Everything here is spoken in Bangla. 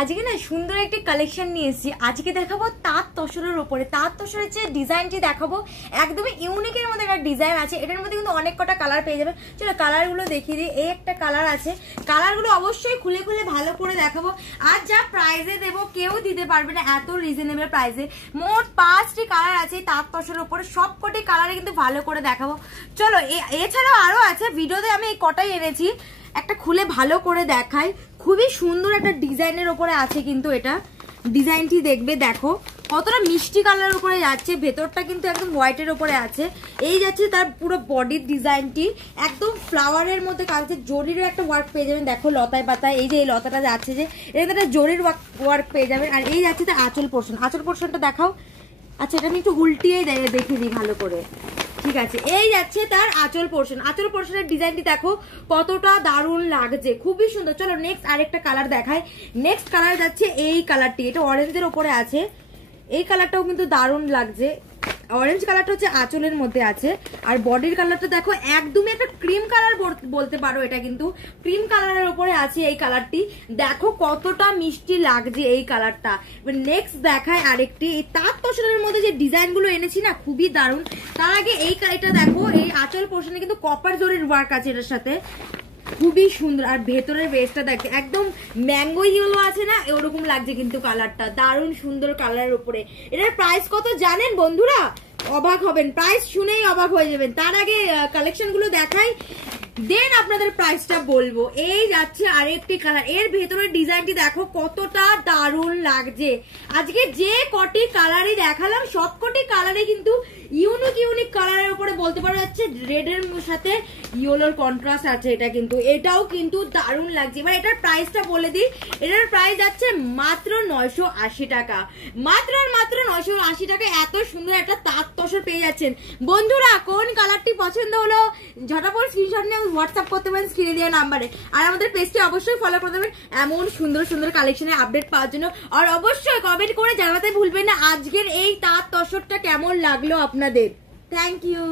আজকে না সুন্দর একটি কালেকশন নিয়ে এসেছি। আজকে দেখাবো তাঁত তসরের উপরে। তাঁত তসরের যে ডিজাইনটি দেখাবো একদমই ইউনিকের মধ্যে একটা ডিজাইন আছে। এটার মধ্যে কিন্তু অনেক কটা কালার পেয়ে যাবে। চলো কালারগুলো দেখিয়ে দিই। এই একটা কালার আছে, কালারগুলো অবশ্যই খুলে খুলে ভালো করে দেখাবো। আর যা প্রাইসে দেবো কেউ দিতে পারবে না এত রিজনেবল প্রাইসে। মোট 5টি কালার আছে তাঁত তসরের উপরে, সবকটি কালারে কিন্তু ভালো করে দেখাবো। চলো এছাড়াও আরো আছে, ভিডিওতে আমি এই কটাই এনেছি। একটা খুলে ভালো করে দেখাই। খুবই সুন্দর একটা ডিজাইনের উপরে আছে কিন্তু এটা ডিজাইনটি দেখবে, দেখো কতটা মিষ্টি কালারের উপরে যাচ্ছে। ভেতরটা কিন্তু একদম হোয়াইটের উপরে আছে। এই যাচ্ছে তার পুরো বডির ডিজাইনটি একদম ফ্লাওয়ারের মধ্যে কাছে জরিরও একটা ওয়ার্ক পেয়ে যাবেন। দেখো লতায় পাতায় এই যে এই লতাটা যাচ্ছে যে এটা একটা জরির ওয়ার্ক পেয়ে যাবেন। আর এই যাচ্ছে তার আঁচল পোর্শন। আঁচল পোর্শনটা দেখাও। আচ্ছা এটা আমি একটু উল্টিয়ে দেখিয়ে দিই ভালো করে। ঠিক আছে, এই যাচ্ছে তার আঁচল পোর্শন। আঁচল পোর্শনের ডিজাইনটি দেখো কতটা দারুণ লাগছে, খুবই সুন্দর। চলো নেক্সট আরেকটা কালার দেখাই। নেক্সট কালার যাচ্ছে এই কালারটি, এটা অরেঞ্জের ওপরে আছে। এই কালারটাও কিন্তু দারুণ লাগছে। অরেঞ্জ কালারটা হচ্ছে আঁচলের মধ্যে আছে। আর বডির কালারটা দেখো একদমই একটা ক্রিম কালার বলতে পারো। এটা কিন্তু ক্রিম কালারের উপরে আছে এই কালারটি। দেখো কতটা মিষ্টি লাগছে এই কালারটা। নেক্সট দেখায় আরেকটি। এই তাঁত তসরের মধ্যে যে ডিজাইনগুলো এনেছি না খুবই দারুণ। তার আগে এটা দেখো, এই আঁচল পোর্শনে কিন্তু কপার জরির ওয়ার্ক আছে এটার সাথে, খুবই সুন্দর। আর ভেতরের বেসটা দেখতে একদম ম্যাঙ্গো ইয়েলো আছে না, এরকম লাগছে কিন্তু কালারটা, দারুণ সুন্দর কালারের উপরে। এটার প্রাইস কত জানেন বন্ধুরা? অবাক হবেন, প্রাইস শুনেই অবাক হয়ে যাবেন। তার আগে কালেকশন গুলো দেখাই, দেন আপনাদের প্রাইসটা বলবো। এই যাচ্ছে আরেকটি কালার। এর ভেতরের ডিজাইনটি দেখো কতটা দারুণ লাগছে। আজকে যে কটি কালারই দেখালাম সবকটি কালারে কিন্তু ইউনিক কালারের উপরে বলতে পারা যাচ্ছে। রেড এর সাথে ইয়েলোর কন্ট্রাস্ট আছে এটা কিন্তু, এটাও কিন্তু দারুণ লাগছে। এবার এটার প্রাইসটা বলে দিই। এটার প্রাইস যাচ্ছে মাত্র 980 টাকা। মাত্র 980 টাকা এত সুন্দর একটা তাঁত তসর পেয়ে যাচ্ছেন। বন্ধুরা কোন কালারটি পছন্দ হলো ঝটাপট স্ক্রিনশট নিয়ে হোয়াটসঅ্যাপ করতে পারেন স্ক্রিনে দেওয়া নাম্বারে। আর আমাদের পেজটি অবশ্যই ফলো করে দেবেন এমন সুন্দর সুন্দর কালেকশনের আপডেট পাওয়ার জন্য। আর অবশ্যই কমেন্ট করে জানাতে ভুলবেন না আজকের এই তাঁত তসরটা কেমন লাগলো আপনাদের। Thank you.